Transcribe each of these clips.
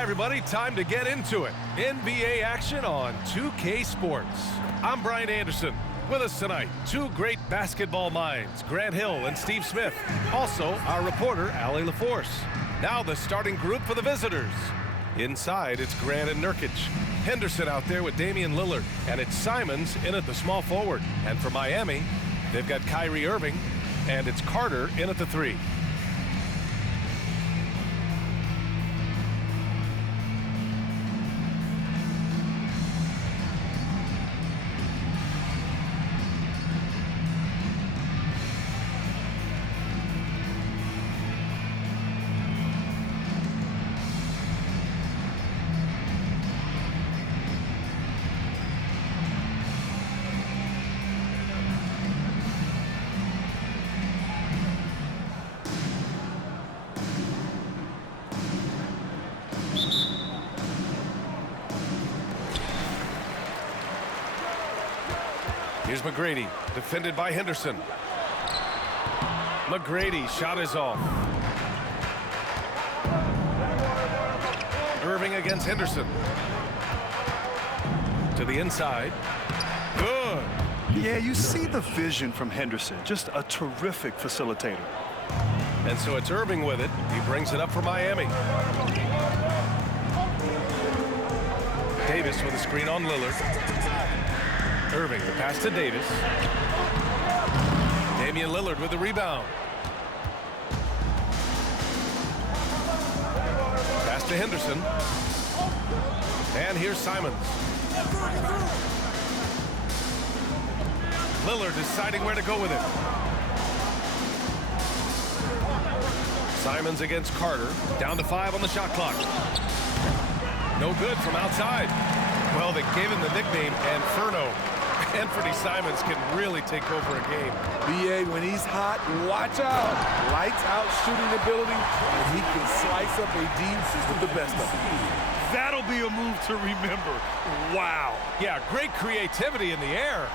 Hi, everybody. Time to get into it. NBA action on 2K Sports. I'm Brian Anderson. With us tonight, two great basketball minds, Grant Hill and Steve Smith. Also, our reporter, Allie LaForce. Now the starting group for the visitors. Inside, it's Grant and Nurkic. Henderson out there with Damian Lillard. And it's Simons in at the small forward. And for Miami, they've got Kyrie Irving. And it's Carter in at the 3. Here's McGrady, defended by Henderson. McGrady, shot is off. Irving against Henderson. To the inside. Good. Yeah, you see the vision from Henderson. Just a terrific facilitator. And so it's Irving with it. He brings it up for Miami. Davis with a screen on Lillard. Irving, the pass to Davis. Damian Lillard with the rebound. Pass to Henderson. And here's Simons. Lillard deciding where to go with it. Simons against Carter. Down to 5 on the shot clock. No good from outside. Well, they gave him the nickname Inferno. Anthony Simons can really take over a game. B.A., when he's hot, watch out. Lights out shooting ability, and he can slice up a D with the best of them. That'll be a move to remember. Wow. Yeah, great creativity in the air.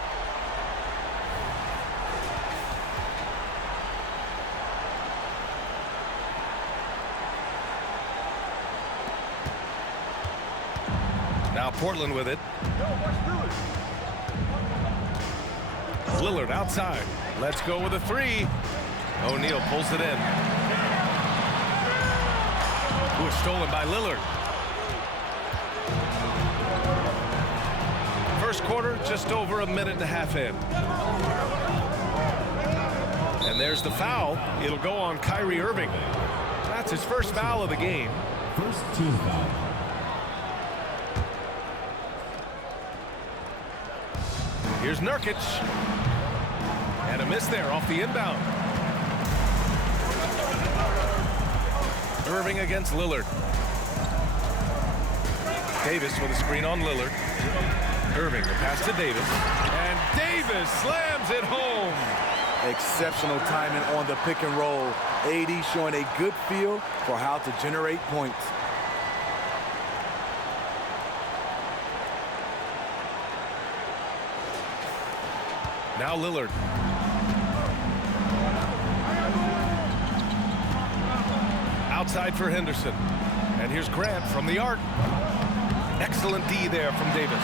Now Portland with it. Lillard outside. Let's go with a 3. O'Neal pulls it in. Ooh, stolen by Lillard. First quarter, just over a minute and a half in. And there's the foul. It'll go on Kyrie Irving. That's his first foul of the game. First team foul. Here's Nurkic. And a miss there off the inbound. Irving against Lillard. Davis with a screen on Lillard. Irving, the pass to Davis. And Davis slams it home. Exceptional timing on the pick and roll. AD showing a good feel for how to generate points. Now Lillard. Outside for Henderson. And here's Grant from the arc. Excellent D there from Davis.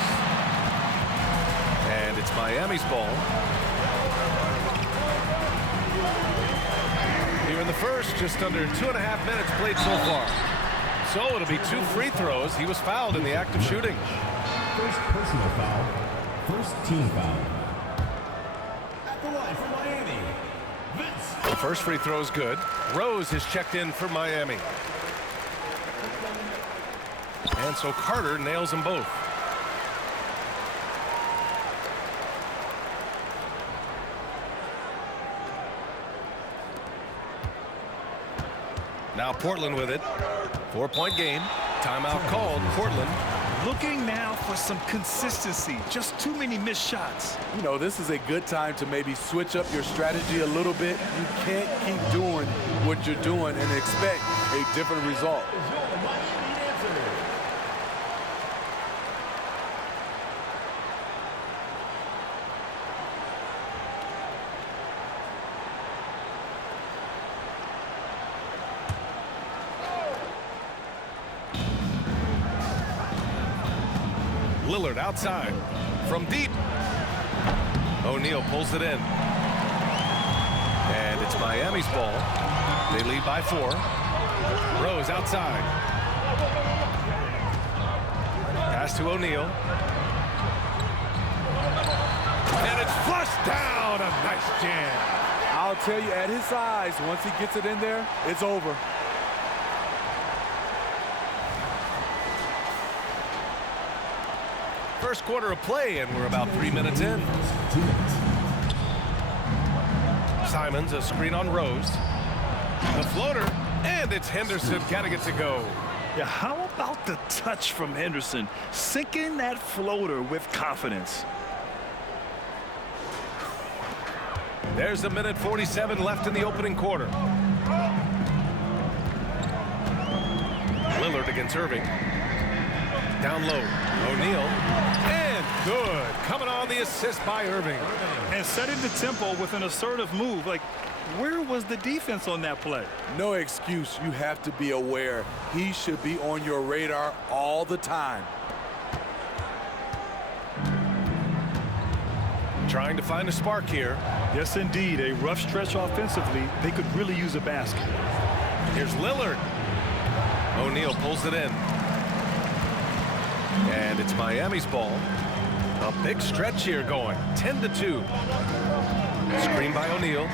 And it's Miami's ball. Here in the first, just under 2.5 minutes played so far. So it'll be 2 free throws. He was fouled in the act of shooting. First personal foul. First team foul. At the line for Miami, Vince. The first free throw is good. Rose has checked in for Miami. And so Carter nails them both. Now Portland with it. 4-point game. Timeout called. Portland. Looking now for some consistency. Just too many missed shots. You know, this is a good time to maybe switch up your strategy a little bit. You can't keep doing what you're doing and expect a different result. Lillard outside. From deep. O'Neal pulls it in. And it's Miami's ball. They lead by 4. Rose outside. Pass to O'Neal. And it's flushed down. A nice jam. I'll tell you, at his size, once he gets it in there, it's over. First quarter of play, and we're about 3 minutes in. Simons, a screen on Rose. The floater, and it's Henderson getting it to go. Yeah, how about the touch from Henderson? Sinking that floater with confidence. There's 1:47 left in the opening quarter. Lillard against Irving. Down low. O'Neal. And good. Coming on the assist by Irving. And setting the tempo with an assertive move. Like, where was the defense on that play? No excuse. You have to be aware. He should be on your radar all the time. Trying to find a spark here. Yes, indeed. A rough stretch offensively. They could really use a basket. Here's Lillard. O'Neal pulls it in. And it's Miami's ball. A big stretch here going. 10-2. Screen by O'Neal.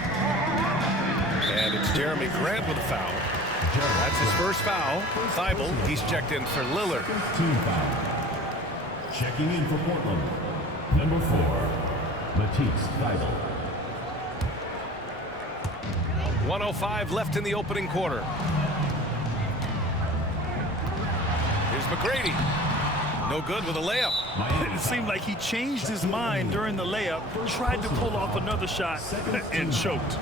And it's Jeremy Grant with a foul. That's his first foul. Thibault, he's checked in for Lillard. Team foul. Checking in for Portland. Number 4, Matisse Thibault. 1:05 left in the opening quarter. Here's McGrady. No good with a layup. It seemed like he changed his mind during the layup, tried to pull off another shot, and choked.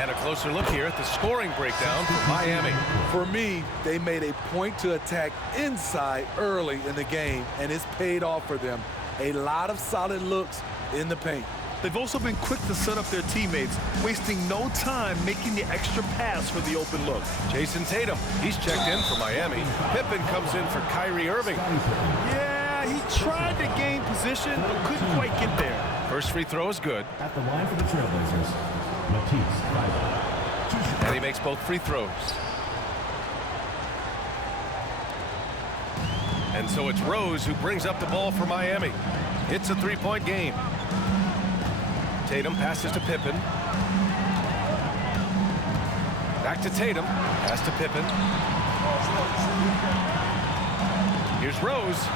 And a closer look here at the scoring breakdown for Miami. For me, they made a point to attack inside early in the game, and it's paid off for them. A lot of solid looks in the paint. They've also been quick to set up their teammates, wasting no time making the extra pass for the open look. Jason Tatum, he's checked in for Miami. Pippen comes in for Kyrie Irving. Yeah, he tried to gain position, but couldn't quite get there. First free throw is good. At the line for the Trailblazers, Matisse Thibault. And he makes both free throws. And so it's Rose who brings up the ball for Miami. It's a 3-point game. Tatum passes to Pippen. Back to Tatum. Pass to Pippen. Here's Rose.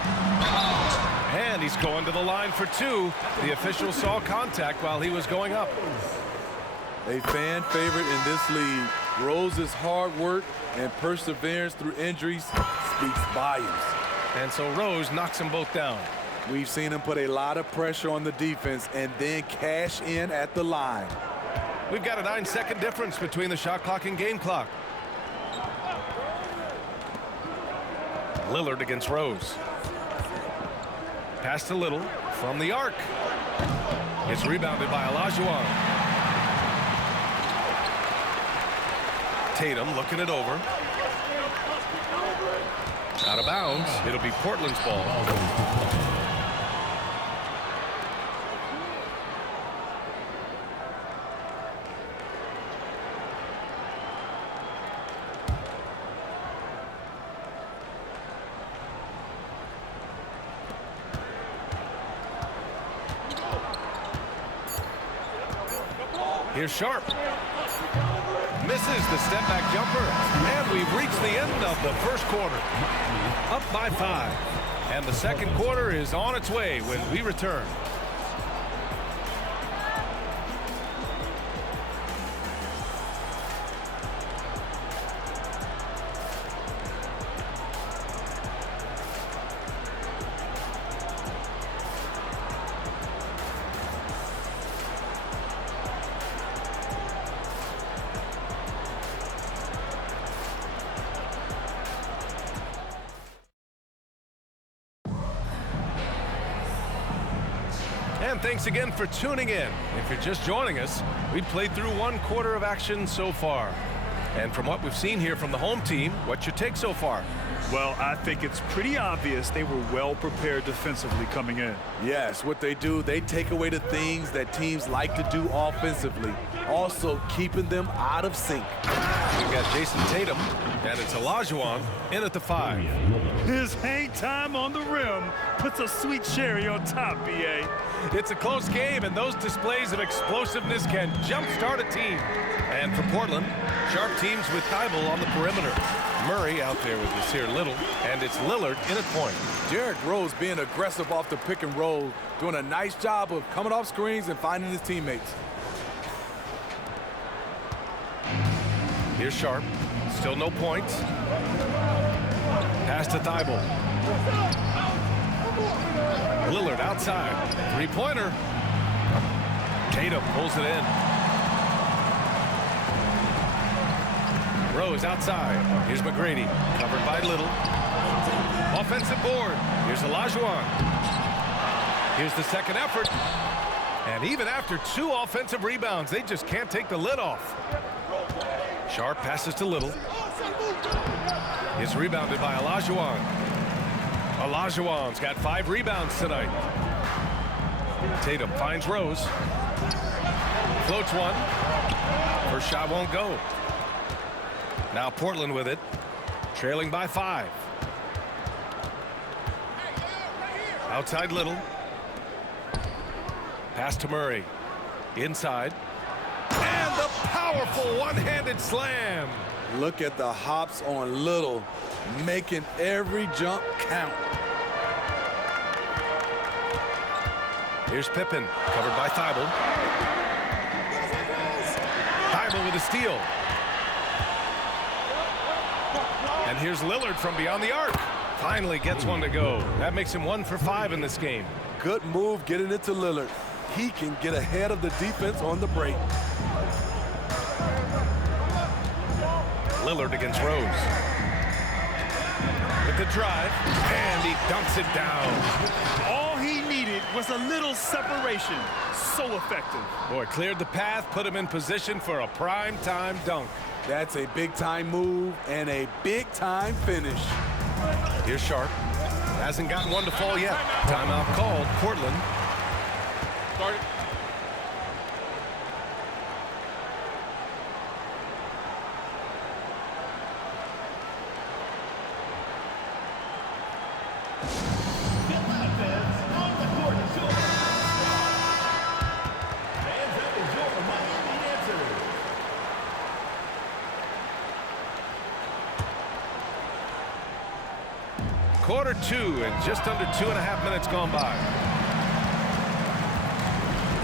And he's going to the line for 2. The official saw contact while he was going up. A fan favorite in this league. Rose's hard work and perseverance through injuries speaks volumes. And so Rose knocks them both down. We've seen him put a lot of pressure on the defense and then cash in at the line. We've got a 9-second difference between the shot clock and game clock. Lillard against Rose. Pass to Little from the arc. It's rebounded by Olajuwon. Tatum looking it over. Out of bounds. It'll be Portland's ball. Here's Sharp. Misses the step-back jumper. And we've reached the end of the first quarter. Up by 5. And the second quarter is on its way when we return. And thanks again for tuning in. If you're just joining us, we've played through 1 quarter of action so far. And from what we've seen here from the home team, what's your take so far? Well, I think it's pretty obvious they were well prepared defensively coming in. Yes, what they do, they take away the things that teams like to do offensively, also keeping them out of sync. We've got Jason Tatum, and it's Olajuwon in at the 5. His hang time on the rim puts a sweet cherry on top, B.A. It's a close game, and those displays of explosiveness can jumpstart a team. And for Portland, sharp teams with Thibault on the perimeter. Murray out there with Nasir Little, and it's Lillard in at point. Derrick Rose being aggressive off the pick and roll, doing a nice job of coming off screens and finding his teammates. Here's Sharp. Still no points. Pass to Thibault. Lillard outside. Three-pointer. Tatum pulls it in. Rose outside. Here's McGrady. Covered by Little. Offensive board. Here's Olajuwon. Here's the second effort. And even after 2 offensive rebounds, they just can't take the lid off. Sharp passes to Little. It's rebounded by Olajuwon. Olajuwon's got 5 rebounds tonight. Tatum finds Rose. Floats one. First shot won't go. Now Portland with it. Trailing by 5. Outside Little. Pass to Murray. Inside. And the powerful one-handed slam. Look at the hops on Little, making every jump count. Here's Pippen, covered by Thibault. Thibault with a steal. And here's Lillard from beyond the arc. Finally gets one to go. That makes him 1 for 5 in this game. Good move getting it to Lillard. He can get ahead of the defense on the break. Lillard against Rose. With the drive, and he dunks it down. All he needed was a little separation. So effective. Boy, cleared the path, put him in position for a prime-time dunk. That's a big-time move and a big-time finish. Here's Sharp. Hasn't gotten one to fall yet. Timeout called. Portland. Start it. Quarter 2 and just under 2.5 minutes gone by.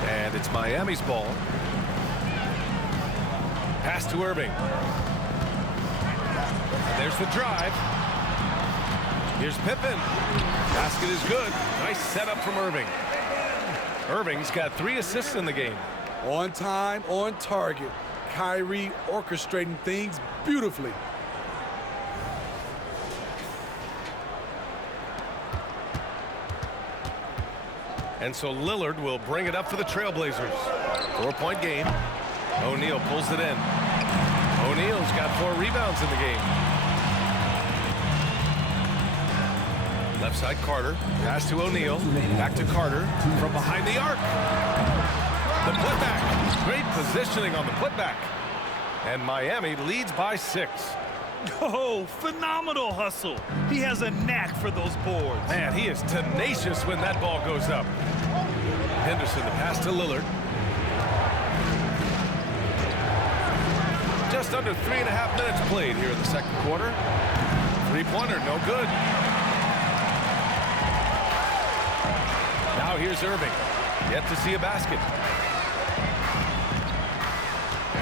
And it's Miami's ball. Pass to Irving. There's the drive. Here's Pippen. Basket is good. Nice setup from Irving. Irving's got 3 assists in the game. On time, on target. Kyrie orchestrating things beautifully. And so Lillard will bring it up for the Trailblazers. 4-point game. O'Neal pulls it in. O'Neal's got 4 rebounds in the game. Left side Carter. Pass to O'Neal. Back to Carter from behind the arc. The putback. Great positioning on the putback. And Miami leads by 6. Oh, phenomenal hustle. He has a knack for those boards. Man, he is tenacious when that ball goes up. Henderson, the pass to Lillard. Just under 3.5 minutes played here in the second quarter. 3-pointer, no good. Now here's Irving. Yet to see a basket.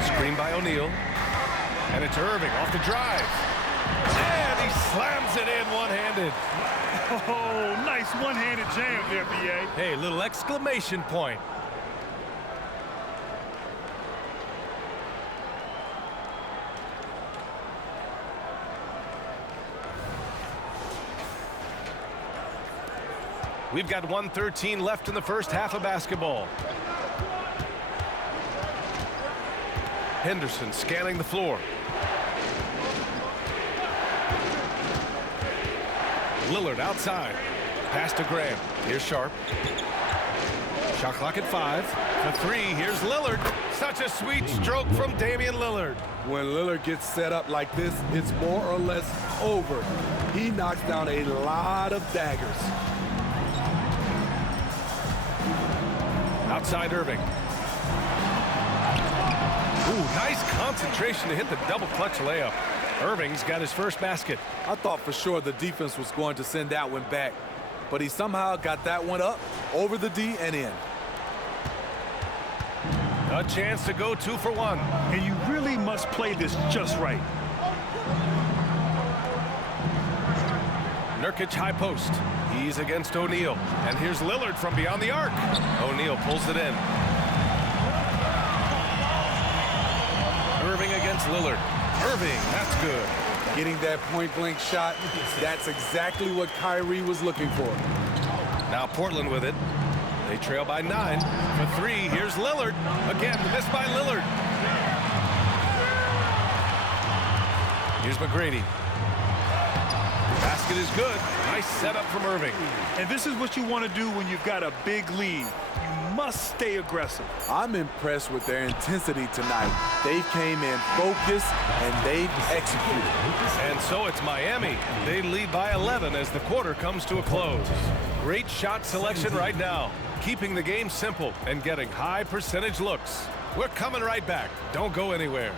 Screen by O'Neal. And it's Irving off the drive. And he slams it in one-handed. Oh, nice one-handed jam there, B.A. Hey, little exclamation point. We've got 1:13 left in the first half of basketball. Henderson scanning the floor. Lillard outside. Pass to Graham. Here's Sharp. Shot clock at 5. For 3, here's Lillard. Such a sweet stroke from Damian Lillard. When Lillard gets set up like this, it's more or less over. He knocks down a lot of daggers. Outside Irving. Ooh, nice concentration to hit the double clutch layup. Irving's got his first basket. I thought for sure the defense was going to send that one back, but he somehow got that one up, over the D and in. A chance to go 2 for 1. And you really must play this just right. Nurkic high post. He's against O'Neal. And here's Lillard from beyond the arc. O'Neal pulls it in. Irving against Lillard. Irving, that's good. Getting that point-blank shot, that's exactly what Kyrie was looking for. Now Portland with it. They trail by 9. For 3, here's Lillard. Again, the miss by Lillard. Here's McGrady. Basket is good. Nice setup from Irving. And this is what you want to do when you've got a big lead. You must stay aggressive. I'm impressed with their intensity tonight. They came in focused and they've executed. And so it's Miami. They lead by 11 as the quarter comes to a close. Great shot selection right now, keeping the game simple and getting high percentage looks. We're coming right back. Don't go anywhere.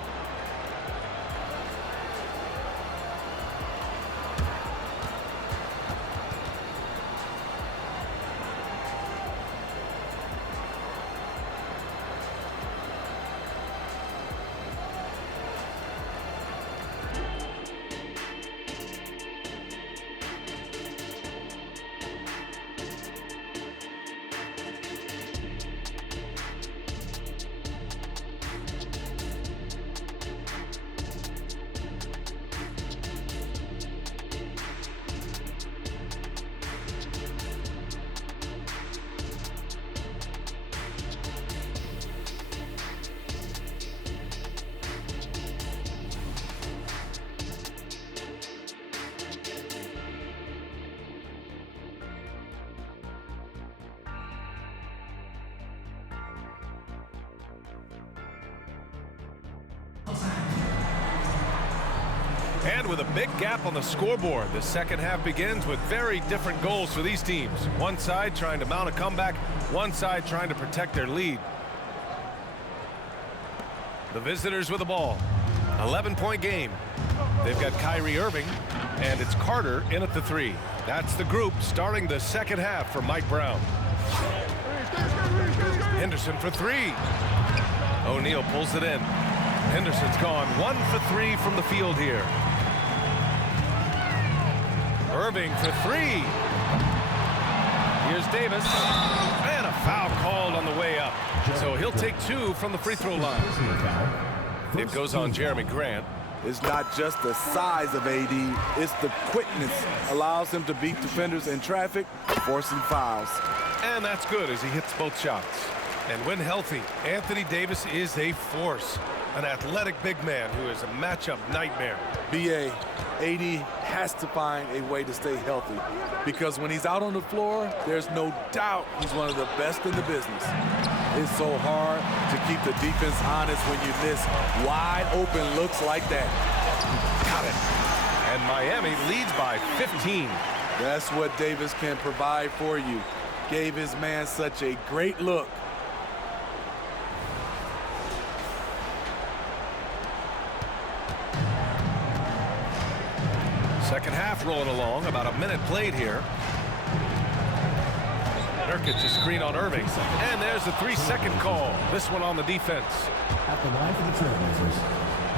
And with a big gap on the scoreboard, the second half begins with very different goals for these teams. One side trying to mount a comeback, one side trying to protect their lead. The visitors with the ball. 11-point game. They've got Kyrie Irving, and it's Carter in at the 3. That's the group starting the second half for Mike Brown. Henderson for 3. O'Neal pulls it in. Henderson's gone 1 for 3 from the field here. Irving for 3. Here's Davis. And a foul called on the way up. So he'll take 2 from the free throw line. It goes on Jeremy Grant. It's not just the size of AD, it's the quickness. Allows him to beat defenders in traffic, forcing fouls. And that's good as he hits both shots. And when healthy, Anthony Davis is a force. An athletic big man who is a matchup nightmare. BA, AD has to find a way to stay healthy because when he's out on the floor, there's no doubt he's one of the best in the business. It's so hard to keep the defense honest when you miss wide open looks like that. Got it. And Miami leads by 15. That's what Davis can provide for you. Gave his man such a great look. Second half rolling along, about a minute played here. Nurkic a screen on Irving. And there's the 3-second call. This one on the defense. At the line for the Trailblazers,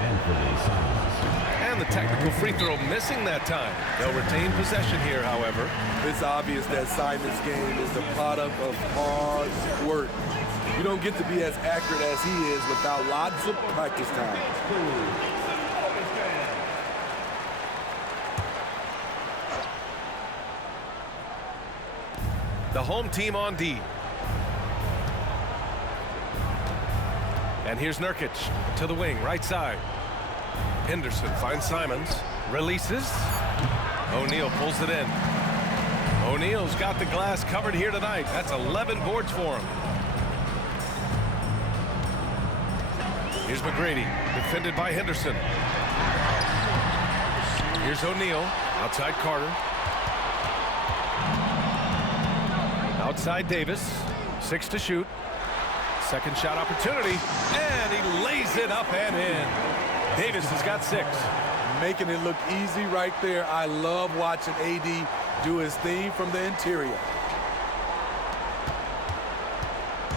Anthony Simons. And the technical free throw missing that time. They'll retain possession here, however. It's obvious that Simons' game is the product of hard work. You don't get to be as accurate as he is without lots of practice time. The home team on D. And here's Nurkic to the wing, right side. Henderson finds Simons, releases. O'Neal pulls it in. O'Neal's got the glass covered here tonight. That's 11 boards for him. Here's McGrady, defended by Henderson. Here's O'Neal, outside Carter. Outside Davis, 6 to shoot. Second shot opportunity, and he lays it up and in. Davis has got 6. Making it look easy right there. I love watching AD do his thing from the interior.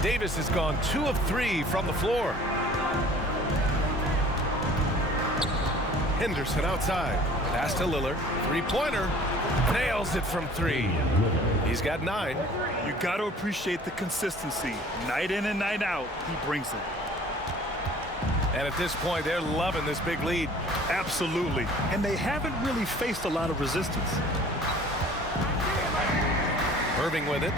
Davis has gone 2 of 3 from the floor. Henderson outside. Pass to Lillard. Three-pointer. Nails it from 3. He's got 9. You got to appreciate the consistency. Night in and night out, he brings it. And at this point, they're loving this big lead. Absolutely. And they haven't really faced a lot of resistance. Irving with it.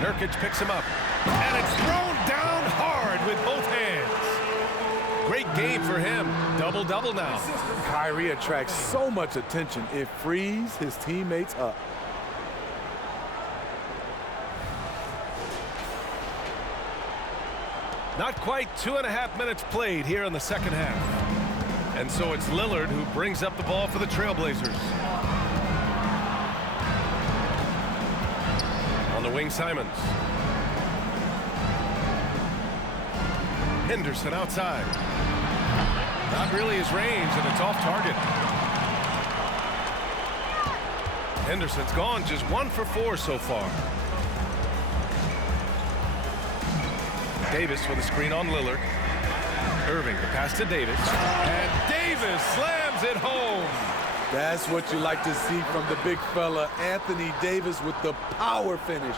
Nurkic picks him up. And it's thrown down hard with both hands. Great game for him. Double-double now. Kyrie attracts so much attention. It frees his teammates up. Not quite 2.5 minutes played here in the second half. And so it's Lillard who brings up the ball for the Trailblazers. On the wing, Simons. Henderson outside. Not really his range, and it's off target. Henderson's gone just 1 for 4 so far. Davis with a screen on Lillard. Irving, the pass to Davis. And Davis slams it home. That's what you like to see from the big fella, Anthony Davis, with the power finish.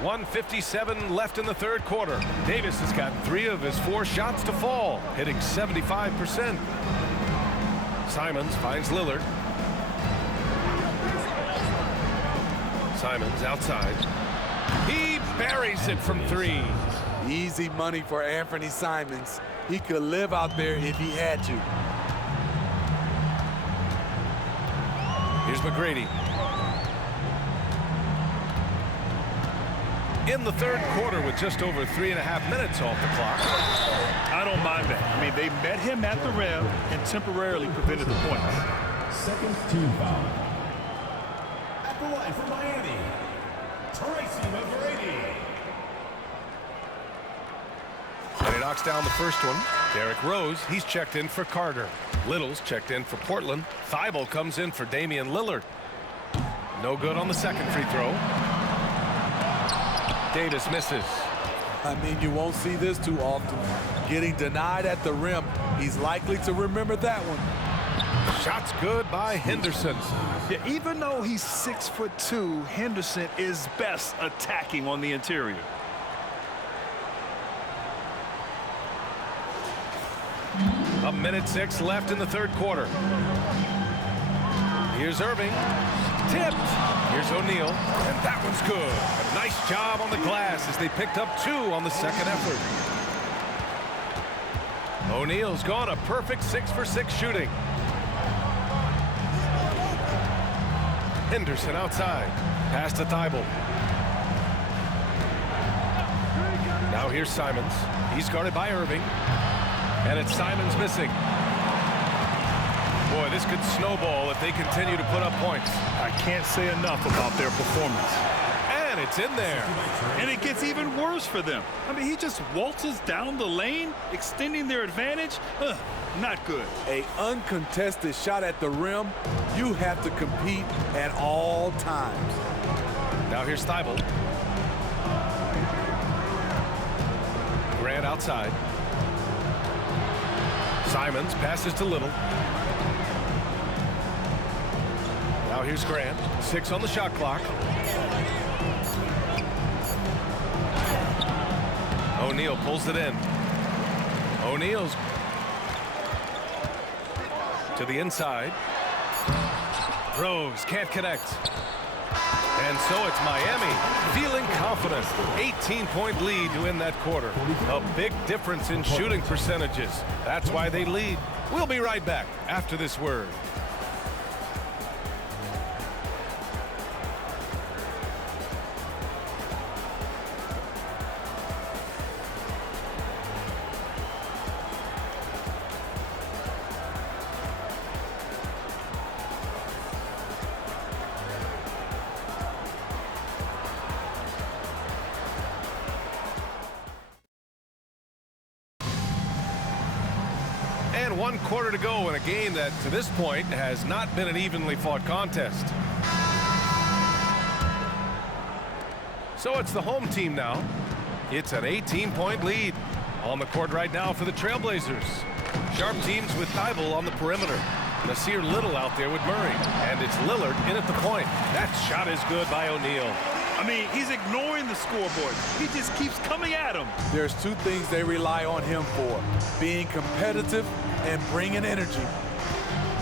1:57 left in the third quarter. Davis has got 3 of his 4 shots to fall, hitting 75%. Simons finds Lillard. Simons outside. He buries it from 3. Easy money for Anthony Simons. He could live out there if he had to. Here's McGrady. In the third quarter with just over 3.5 minutes off the clock. I don't mind that. I mean, they met him at the rim and temporarily prevented the points. Second team foul. At the line for Miami, Tracy McGrady. And he knocks down the first one. Derrick Rose, he's checked in for Carter. Little's checked in for Portland. Thibault comes in for Damian Lillard. No good on the second free throw. Davis misses. I mean, you won't see this too often. Getting denied at the rim. He's likely to remember that one. Shot's good by Henderson. Yeah, even though he's 6'2", Henderson is best attacking on the interior. A minute 6 left in the third quarter. Here's Irving. Tipped. Here's O'Neal. And that one's good. A nice job on the glass as they picked up 2 on the second effort. O'Neal's gone a perfect 6 for 6 shooting. Henderson outside. Pass to Thibault. Now here's Simons. He's guarded by Irving. And it's Simons missing. Boy, this could snowball if they continue to put up points. I can't say enough about their performance. And it's in there. And it gets even worse for them. I mean, he just waltzes down the lane, extending their advantage. Not good. An uncontested shot at the rim, you have to compete at all times. Now here's Thibault. Grant outside. Simons passes to Little. Now here's Grant. 6 on the shot clock. O'Neal pulls it in. O'Neal's to the inside. Rose can't connect. And so it's Miami feeling confident. 18-point lead to win that quarter. A big difference in shooting percentages. That's why they lead. We'll be right back after this word. And 1 quarter to go in a game that, to this point, has not been an evenly fought contest. So it's the home team now. It's an 18-point lead. On the court right now for the Trailblazers. Sharp teams with Thibault on the perimeter. Nasir Little out there with Murray. And it's Lillard in at the point. That shot is good by O'Neal. I mean, he's ignoring the scoreboard. He just keeps coming at him. There's 2 things they rely on him for: being competitive and bringing energy.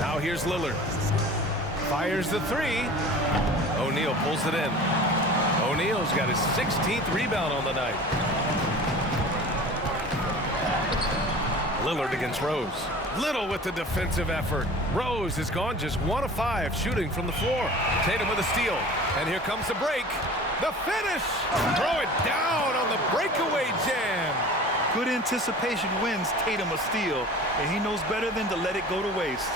Now here's Lillard. Fires the 3. O'Neal pulls it in. O'Neal's got his 16th rebound on the night. Lillard against Rose. Little with the defensive effort. Rose has gone just 1 of 5 shooting from the floor. Tatum with a steal. And here comes the break. The finish. Throw it down on the breakaway jam. Good anticipation wins Tatum a steal, and he knows better than to let it go to waste.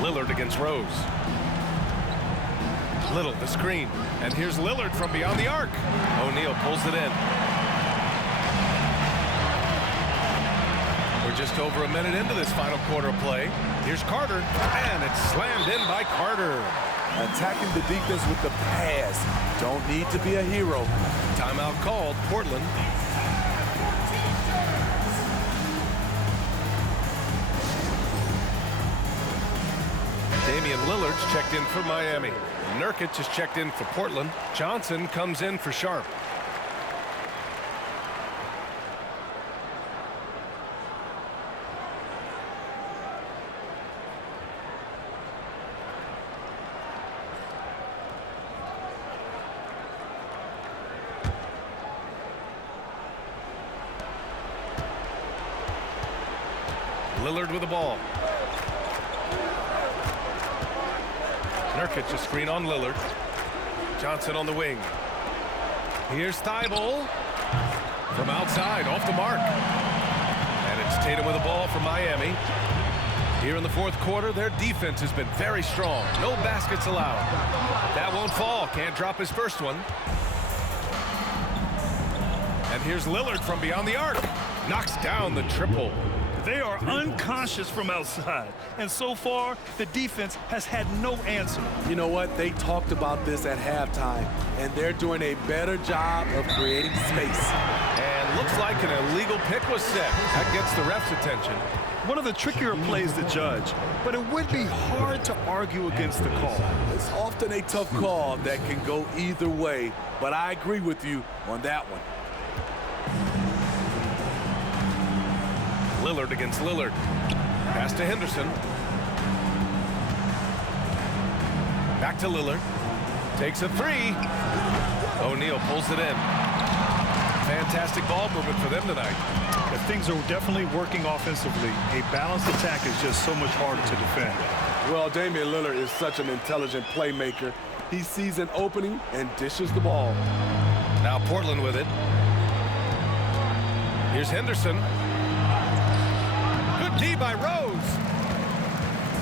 Lillard against Rose. Little, the screen. And here's Lillard from beyond the arc. O'Neal pulls it in. We're just over a minute into this final quarter of play. Here's Carter, and it's slammed in by Carter. Attacking the defense with the pass. Don't need to be a hero. Timeout called, Portland. Damian Lillard's checked in for Miami. Nurkic is checked in for Portland. Johnson comes in for Sharp. Lillard with the ball. Nurkic a screen on Lillard. Johnson on the wing. Here's Thibault from outside, off the mark. And it's Tatum with the ball for Miami. Here in the 4th quarter, their defense has been very strong. No baskets allowed. That won't fall. Can't drop his first one. And here's Lillard from beyond the arc. Knocks down the triple. They are unconscious from outside, and so far, the defense has had no answer. You know what? They talked about this at halftime, and they're doing a better job of creating space. And looks like an illegal pick was set. That gets the ref's attention. One of the trickier plays to judge, but it would be hard to argue against the call. It's often a tough call that can go either way, but I agree with you on that one. Lillard against Lillard. Pass to Henderson. Back to Lillard. Takes a 3. O'Neal pulls it in. Fantastic ball movement for them tonight. But things are definitely working offensively. A balanced attack is just so much harder to defend. Well, Damian Lillard is such an intelligent playmaker. He sees an opening and dishes the ball. Now Portland with it. Here's Henderson. Good D by Rose.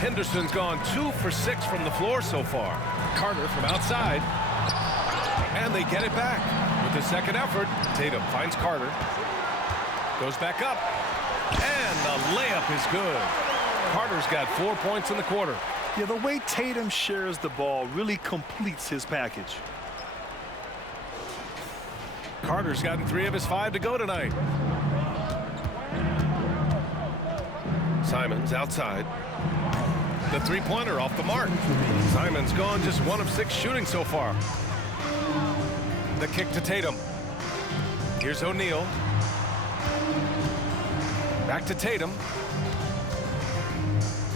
Henderson's gone 2 for 6 from the floor so far. Carter from outside. And they get it back. With the second effort, Tatum finds Carter. Goes back up. And the layup is good. Carter's got 4 points in the quarter. Yeah, the way Tatum shares the ball really completes his package. Carter's gotten 3 of his 5 to go tonight. Simons outside. The three-pointer off the mark. Simons gone just 1 of 6 shooting so far. The kick to Tatum. Here's O'Neal. Back to Tatum.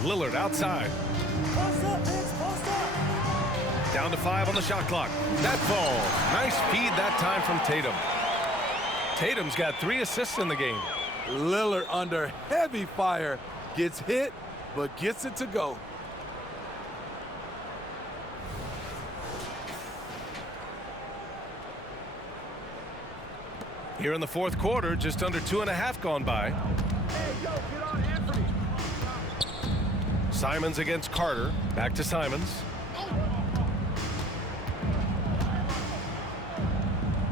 Lillard outside. Down to 5 on the shot clock. That falls. Nice feed that time from Tatum. Tatum's got 3 assists in the game. Lillard under heavy fire. Gets hit, but gets it to go. Here in the 4th quarter, just under 2.5 gone by. Simons against Carter. Back to Simons.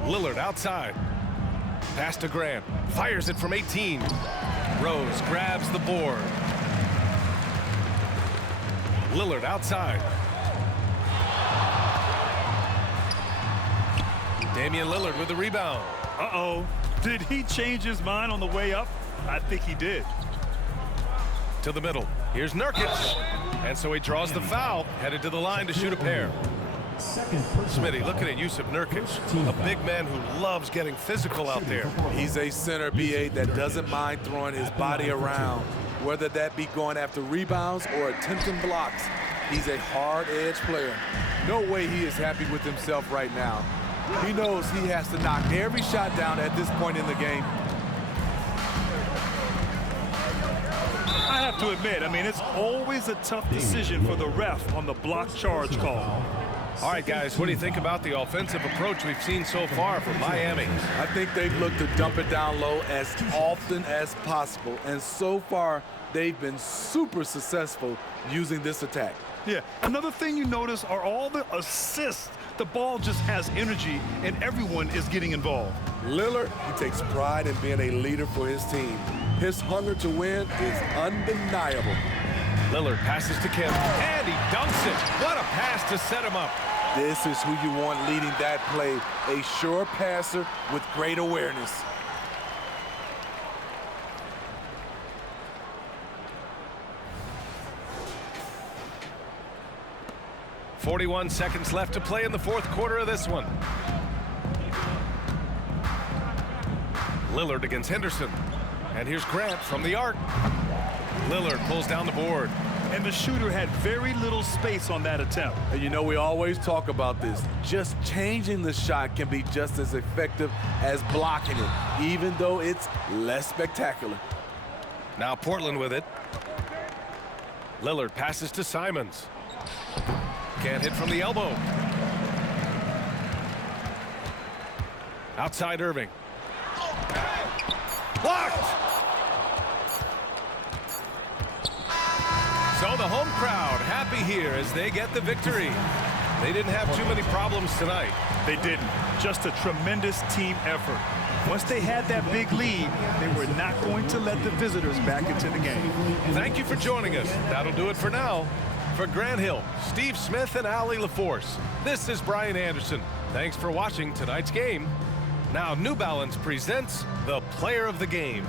Lillard outside. Pass to Grant. Fires it from 18. Rose grabs the board. Lillard outside. Damian Lillard with the rebound. Uh-oh. Did he change his mind on the way up? I think he did. To the middle. Here's Nurkic. And so he draws the foul, headed to the line to shoot a pair. Smitty looking at Yusuf Nurkic, a big man who loves getting physical out there. He's a center B8 that doesn't mind throwing his body around, whether that be going after rebounds or attempting blocks. He's a hard-edge player. No way he is happy with himself right now. He knows he has to knock every shot down at this point in the game. I have to admit, it's always a tough decision for the ref on the block charge call. All right, guys, what do you think about the offensive approach we've seen so far from Miami? I think they've looked to dump it down low as often as possible, and so far they've been super successful using this attack. Yeah, another thing you notice are all the assists. The ball just has energy, and everyone is getting involved. Lillard, he takes pride in being a leader for his team. His hunger to win is undeniable. Lillard passes to Kim, and he dunks it. What a pass to set him up. This is who you want leading that play, a sure passer with great awareness. .41 seconds left to play in the fourth quarter of this one. Lillard against Henderson. And here's Grant from the arc. Lillard pulls down the board. And the shooter had very little space on that attempt. And you know, we always talk about this. Just changing the shot can be just as effective as blocking it, even though it's less spectacular. Now Portland with it. Lillard passes to Simons. Can't hit from the elbow. Outside Irving. Blocked! So the home crowd happy here as they get the victory. They didn't have too many problems tonight. They didn't. Just a tremendous team effort. Once they had that big lead, they were not going to let the visitors back into the game. Thank you for joining us. That'll do it for now. For Grant Hill, Steve Smith, and Allie LaForce, this is Brian Anderson. Thanks for watching tonight's game. Now New Balance presents the Player of the Game.